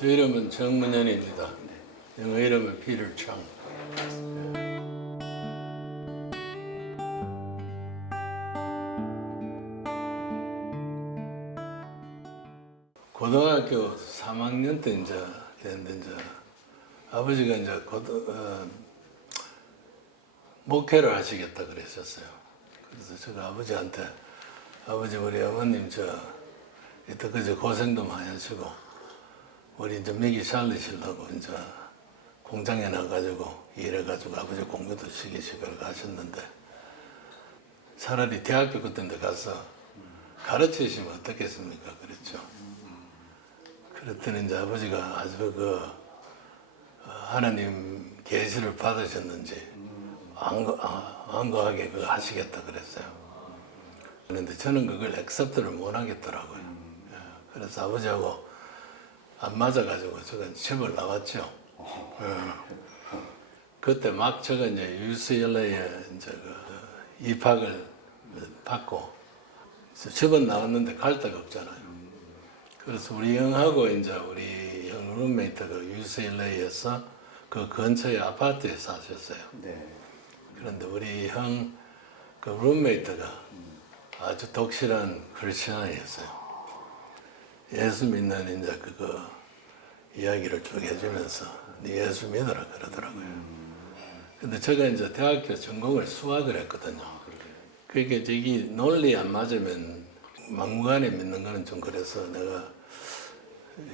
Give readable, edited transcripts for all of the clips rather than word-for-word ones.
제 이름은 정문현입니다. 영어 이름은 피터 창. 고등학교 3학년 때 이제 됐는데 이제 아버지가 이제 목회를 하시겠다 그랬었어요. 그래서 제가 아버지한테 아버지 우리 어머님 이때까지 고생도 많이 하시고 우리 이제 먹이 살리시려고 이제 공장에 나가지고 일해가지고 아버지 공부도 시키시고 가셨는데 차라리 대학교 같은 데 가서 가르치시면 어떻겠습니까? 그랬죠. 그랬더니 이제 아버지가 아주 하나님 계시를 받으셨는지 안거하게 그거 하시겠다 그랬어요. 그런데 저는 그걸 액셉트를 못 하겠더라고요. 그래서 아버지하고 안 맞아가지고 제가 집을 나왔죠. 그때 막 제가 이제 UCLA에 이제 입학을 받고 집은 나왔는데 갈 데가 없잖아요. 그래서 우리 형하고 이제 우리 형 룸메이트가 UCLA에서 그 근처에 아파트에 사셨어요. 네. 그런데 우리 형 그 룸메이트가 아주 독실한 크리스천이었어요. 예수 믿는 이제 그거 이야기를 쭉 해주면서 네 예수 믿어라 그러더라고요. 근데 제가 이제 대학교 전공을 수학을 했거든요. 그게 저기 논리 안 맞으면 막무가내 믿는 거는 좀 그래서 내가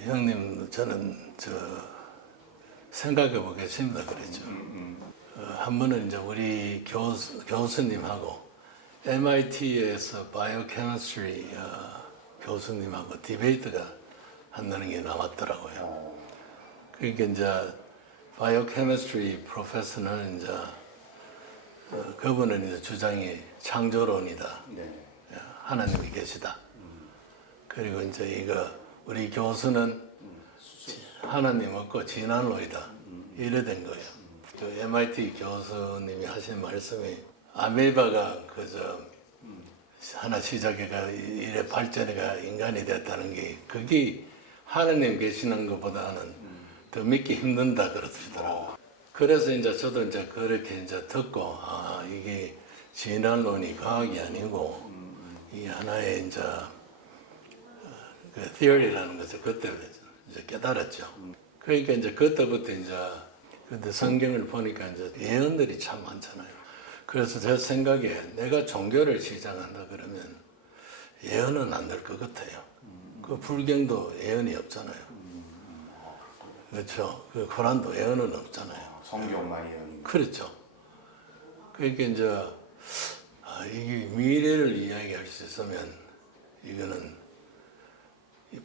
형님 저는 생각해 보겠습니다 그랬죠. 한 번은 이제 우리 교수님하고 MIT에서 바이오케미스트리 교수님하고 디베이트가 한다는 게 나왔더라고요. 그러니까 이제 바이오케미스트리 프로페서는 이제 그분은 이제 주장이 창조론이다. 네. 하나님이 계시다. 그리고 이제 우리 교수는 하나님 없고 진화론이다. 이래 된 거예요. 그 MIT 교수님이 하신 말씀이 아메바가 하나 시작해가 이래 발전해가 인간이 됐다는 게 그게 하나님 계시는 것보다는 더 믿기 힘든다 그러시더라고요. 그래서 이제 저도 이제 그렇게 이제 듣고 이게 진화론이 과학이 아니고 이 하나의 이제 그 theory라는 것을 그때 이제 깨달았죠. 그러니까 이제 그때부터 이제 근데 성경을 보니까 이제 예언들이 참 많잖아요. 그래서 제 생각에 내가 종교를 시작한다 그러면 예언은 안 될 것 같아요. 그 불경도 예언이 없잖아요. 그렇죠. 그 코란도 예언은 없잖아요. 성경만 예언이. 그렇죠. 그러니까 이제 이게 미래를 이야기할 수 있으면 이거는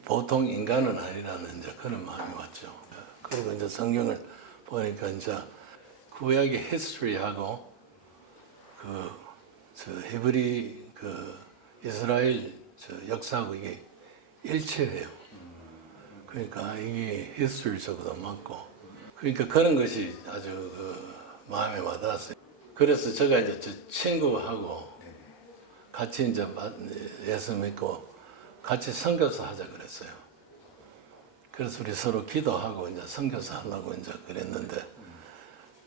보통 인간은 아니라는 이제 그런 마음이 왔죠. 그리고 이제 성경을 보니까 이제 구약의 히스토리하고 히브리 이스라엘 역사하고 이게 일치해요. 그러니까 이게 히스토리적으로 맞고 그러니까 그런 것이 아주 마음에 와닿았어요. 그래서 제가 이제 저 친구하고 같이 이제 예수 믿고 같이 선교사 하자 그랬어요. 그래서 우리 서로 기도하고 이제 선교사 하려고 이제 그랬는데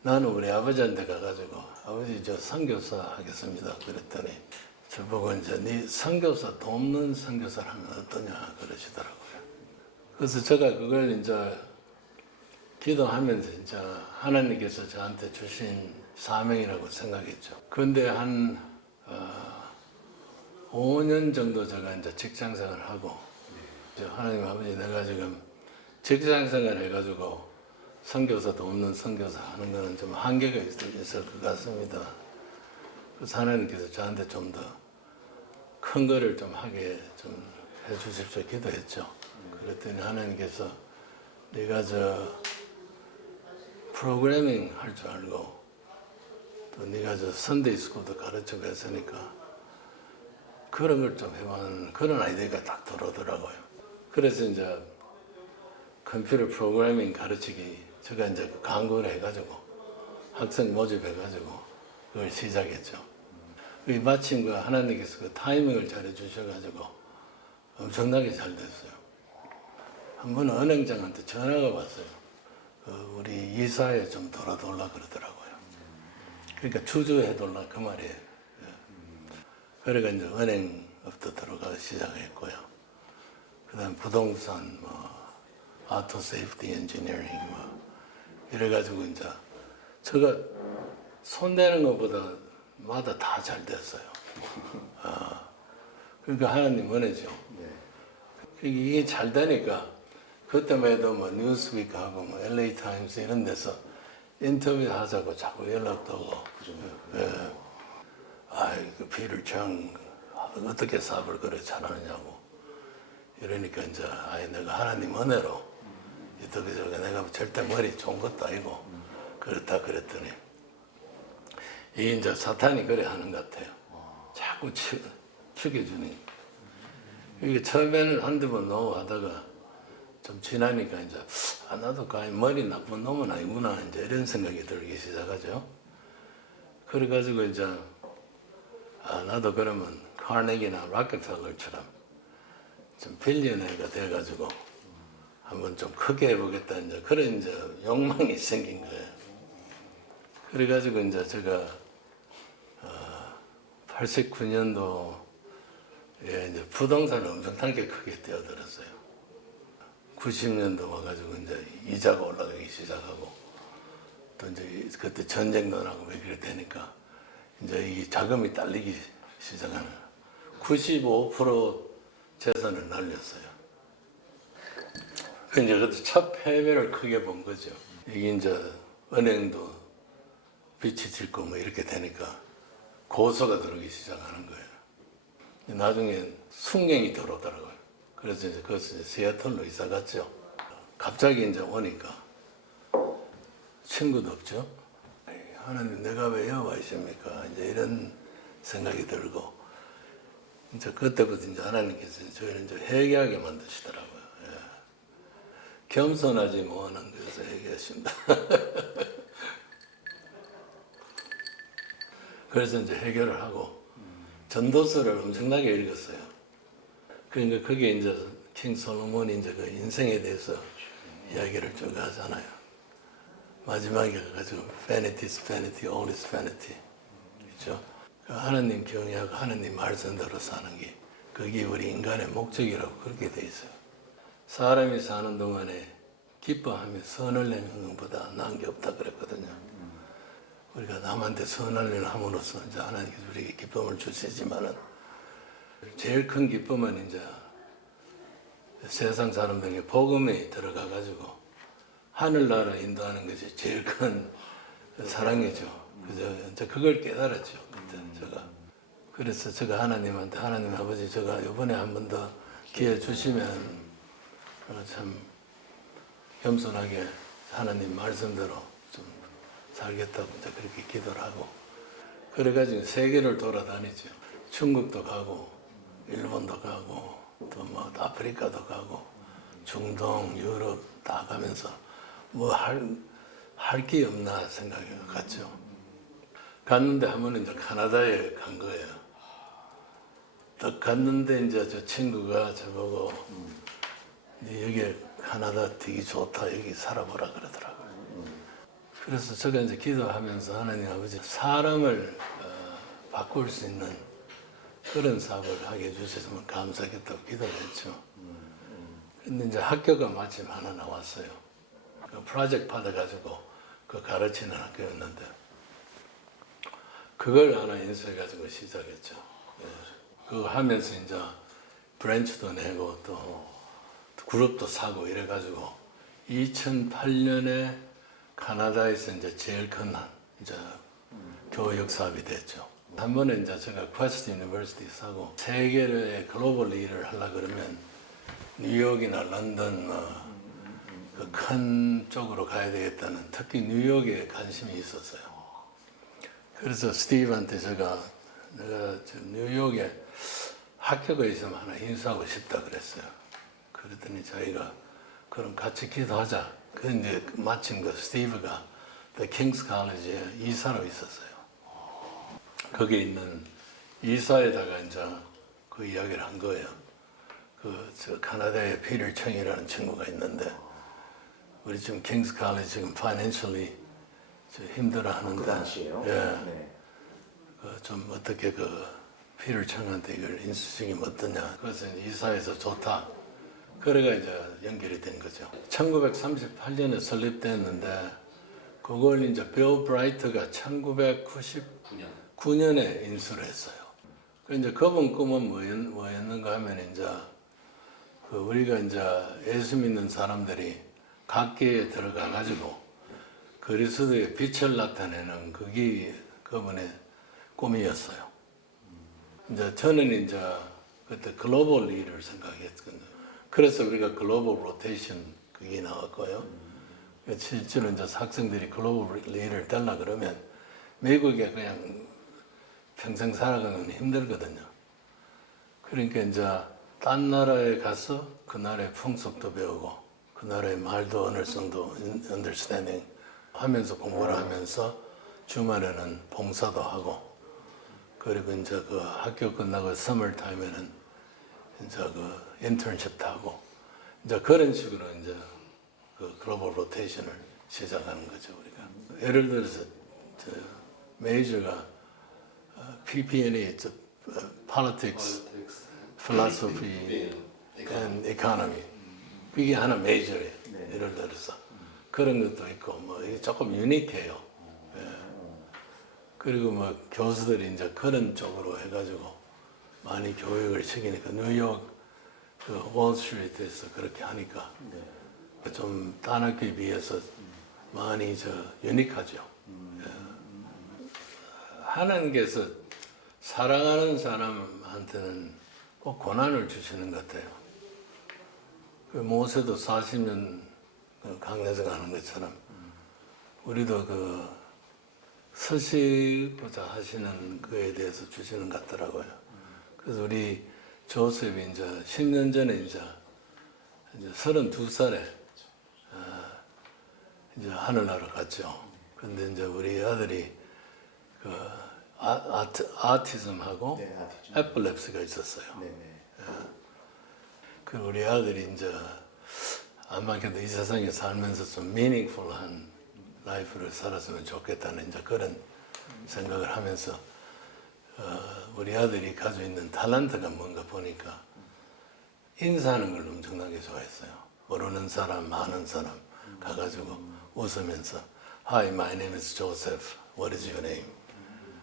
나는 우리 아버지한테 가가지고 아버지 저 선교사 하겠습니다. 그랬더니 저보고 이제 네 선교사 돕는 선교사를 하면 어떠냐 그러시더라고요. 그래서 제가 그걸 이제 기도하면서 이제 하나님께서 저한테 주신 사명이라고 생각했죠. 그런데 한 5년 정도 제가 이제 직장 생활을 하고 하나님 아버지 내가 지금 직장 생활 해가지고 선교사도 없는 선교사 하는 거는 좀 한계가 있을 것 같습니다. 그래서 하나님께서 저한테 좀 더 큰 거를 좀 하게 좀 해주십시오 기도했죠. 그랬더니 하나님께서 네가 프로그래밍 할 줄 알고 또 네가 선데이 스쿨도 가르치고 했으니까 그런 걸 좀 해보는 그런 아이디어가 딱 들어오더라고요. 그래서 이제 컴퓨터 프로그래밍 가르치기 제가 이제 광고를 해가지고 학생 모집해가지고 그걸 시작했죠. 마침 하나님께서 그 타이밍을 잘 해주셔가지고 엄청나게 잘 됐어요. 한 번은 은행장한테 전화가 왔어요. 우리 이사에 좀 돌아달라 그러더라고요. 그러니까 주주해달라 그 말이에요. 예. 그래가 이제 은행부터 들어가기 시작했고요. 그다음 부동산, 아토 세이프티 엔지니어링 이래가지고 이제 제가 손대는 것보다 마다 다 잘 됐어요. 그러니까 하나님 은혜죠. 이게 잘 되니까 그때만 해도 뉴스위크하고 LA 타임스 이런 데서 인터뷰 하자고 자꾸 연락도 오고. 예. 그 비를 정 어떻게 사업을 그래 잘하느냐고. 이러니까 이제 내가 하나님 은혜로 저게 내가 절대 머리 좋은 것도 아니고 그렇다 그랬더니 이게 이제 사탄이 그래 하는 것 같아요. 자꾸 죽여주니. 이게 처음에는 한두 번 노 하다가 좀 지나니까 이제 나도 머리 나쁜 놈은 아니구나 이제 이런 생각이 들기 시작하죠. 그래가지고 이제 나도 그러면 카네기나 락펠러처럼 좀 빌리언어가 돼가지고 한번 좀 크게 해보겠다 이제 그런 이제 욕망이 생긴 거예요. 그래가지고 이제 제가 89년도에 이제 부동산을 엄청나게 크게 뛰어들었어요. 90년도 와가지고 이제 이자가 올라가기 시작하고 또 이제 그때 전쟁도 나고 왜 그래 되니까 이제 이 자금이 딸리기 시작하는 95% 재산을 날렸어요. 그 이제 그때 첫 패배를 크게 본 거죠. 이게 이제 은행도 빚이 짓고 이렇게 되니까 고소가 들어오기 시작하는 거예요. 나중에 순경이 들어오더라고요. 그래서 이제 그것을 시애틀로 이사 갔죠. 갑자기 이제 오니까 친구도 없죠. 하나님 내가 왜 여기 와 있습니까? 이제 이런 생각이 들고 이제 그때부터 이제 하나님께서 저희를 이제 회개하게 만드시더라고요. 예. 겸손하지 못하는 것에서 회개하신다. 그래서 이제 해결을 하고 전도서를 엄청나게 읽었어요. 그러니까 그게 이제 킹 솔로몬이 이제 그 인생에 대해서 이야기를 쭉 하잖아요. 마지막에 가지고 vanity is vanity, all is vanity. 그렇죠? 하나님 경외하고 하나님 말씀대로 사는 게 그게 우리 인간의 목적이라고 그렇게 돼 있어요. 사람이 사는 동안에 기뻐하며 선을 내는 것보다 나은 게 없다 그랬거든요. 우리가 남한테 선을 함으로써 이제 하나님께서 우리에게 기쁨을 주시지만은 제일 큰 기쁨은 이제 세상 사람들에게 복음이 들어가 가지고 하늘나라 인도하는 것이 제일 큰 사랑이죠. 그죠? 이제 그걸 깨달았죠. 그때 제가. 그래서 제가 하나님한테 하나님 아버지 제가 이번에 한 번 더 기회 주시면 참 겸손하게 하나님 말씀대로 좀 살겠다고 이제 그렇게 기도를 하고 그래가지고 세계를 돌아다니죠. 중국도 가고 일본도 가고 또 뭐 아프리카도 가고 중동, 유럽 다 가면서 뭐 할 게 없나 생각이 갔죠. 갔는데 한 번은 이제 카나다에 간 거예요. 딱 갔는데 이제 저 친구가 저보고 여기 카나다 되게 좋다 여기 살아보라 그러더라고요. 그래서 제가 이제 기도하면서 하나님 아버지 사람을 바꿀 수 있는 그런 사업을 하게 해주셨으면 감사하겠다고 기도를 했죠. 근데 이제 학교가 마침 하나 나왔어요. 그 프로젝트 받아가지고 그 가르치는 학교였는데 그걸 하나 인수해가지고 시작했죠. 예. 그거 하면서 이제 브랜치도 내고 또 그룹도 사고 이래가지고 2008년에 카나다에서 이제 제일 큰 이제 교육 사업이 됐죠. 한 번에 이제 제가 퀘스트 유니버시티 사고 세계의 글로벌 일을 하려고 그러면 뉴욕이나 런던 그 큰 쪽으로 가야 되겠다는 특히 뉴욕에 관심이 있었어요. 그래서 스티브한테 내가 뉴욕에 학교가 있으면 하나 인수하고 싶다 그랬어요. 그랬더니 자기가 그럼 같이 기도하자. 그 이제 마침 그 스티브가 The King's College에 이사로 있었어요. 거기 있는 이사에다가 이제 그 이야기를 한 거예요. 저 카나다의 피터 청이라는 친구가 있는데 우리 지금 킹스 칼리지 지금 파이낸셜리 힘들어 하는데 그 당시에요? 예. 네. 좀 어떻게 피터 청한테 이걸 인수시키면 어떠냐. 그래서 이사해서 좋다. 그래가 이제 연결이 된 거죠. 1938년에 설립됐는데 그걸 이제 빌 브라이트가 1999년에 인수를 했어요. 그 이제 그분 꿈은 뭐였는가 하면 이제 우리가 이제 예수 믿는 사람들이 각계에 들어가 가지고 그리스도의 빛을 나타내는 그게 그분의 꿈이었어요. 이제 저는 이제 그때 글로벌 리를 생각했거든요. 그래서 우리가 글로벌 로테이션 그게 나왔고요. 실제로 이제 학생들이 글로벌 리를 달라 그러면 미국에 그냥 평생 살아가는 건 힘들거든요. 그러니까 이제 딴 나라에 가서 그 나라의 풍속도 배우고 그 나라의 말도 언어성도 언더스탠딩 하면서 공부를 하면서 주말에는 봉사도 하고 그리고 이제 그 학교 끝나고 서머 타임에는 이제 그 인턴십도 하고 이제 그런 식으로 이제 그 글로벌 로테이션을 시작하는 거죠 우리가. 예를 들어서 저 메이저가 PPN이 Politics, Philosophy and Economy 이게 하나 메이저예요. 예를 들어서 그런 것도 있고 뭐 이게 조금 유니크해요. 예. 그리고 뭐 교수들이 이제 그런 쪽으로 해가지고 많이 교육을 시키니까 뉴욕 그 월스트리트에서 그렇게 하니까 좀 딴 학교에 비해서 많이 유니크하죠. 예. 하나님께서 사랑하는 사람한테는 꼭 고난을 주시는 것 같아요. 그 모세도 40년 강에서 가는 것처럼 우리도 서시고자 하시는 그에 대해서 주시는 것 같더라고요. 그래서 우리 조셉이 이제 10년 전에 이제 32살에 이제 하늘나라 갔죠. 근데 이제 우리 아들이 아티즘하고 에필랩시가 있었어요. 그 우리 아들이 이제 아마 그래도 이 세상에 살면서 좀 meaningful한 라이프를 살았으면 좋겠다는 이제 그런 생각을 하면서 우리 아들이 가지고 있는 탤런트가 뭔가 보니까 인사하는 걸 엄청나게 좋아했어요. 모르는 사람, 많은 사람 가가지고 웃으면서 Hi, my name is Joseph. What is your name?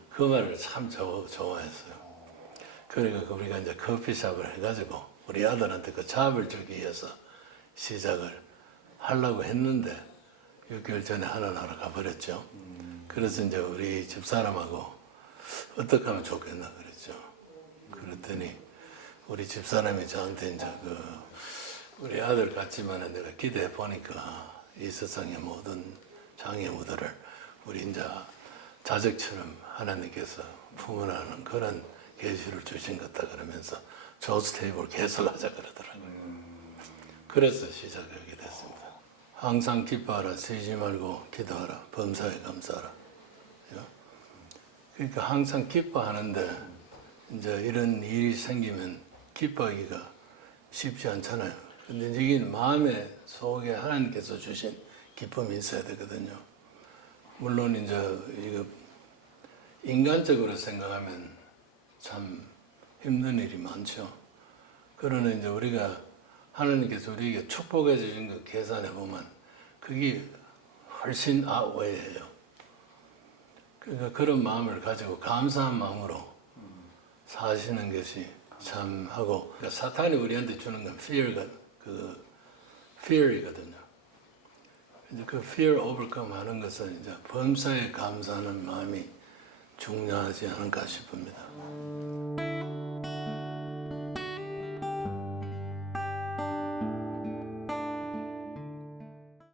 그 말을 참 좋아했어요. 그리고 우리가 이제 커피숍을 해가지고 우리 아들한테 그 잡을 주기 위해서 시작을 하려고 했는데 6개월 전에 하나나라 가버렸죠. 그래서 이제 우리 집사람하고 어떻게 하면 좋겠나 그랬죠. 그랬더니 우리 집사람이 저한테 이제 우리 아들 같지만은 내가 기대해 보니까 이 세상의 모든 장애우들을 우리 이제 자식처럼 하나님께서 품어나는 그런 계시를 주신 것 같다 그러면서 조스 테이블 개설하자 그러더라고요. 그래서 시작하게 됐습니다. 항상 기뻐하라, 쉬지 말고 기도하라, 범사에 감사하라. 그러니까 항상 기뻐하는데 이제 이런 일이 생기면 기뻐하기가 쉽지 않잖아요. 근데 이게 마음의 속에 하나님께서 주신 기쁨이 있어야 되거든요. 물론 이제 이거 인간적으로 생각하면 참 힘든 일이 많죠. 그러나 이제 우리가 하나님께서 우리에게 축복해 주신 거 계산해 보면 그게 훨씬 아웨이해요. 그러니까 그런 마음을 가지고 감사한 마음으로 사시는 것이 참 하고 그러니까 사탄이 우리한테 주는 건 fear이거든요. 이제 그 fear overcome 하는 것은 이제 범사에 감사하는 마음이 중요하지 않을까 싶습니다.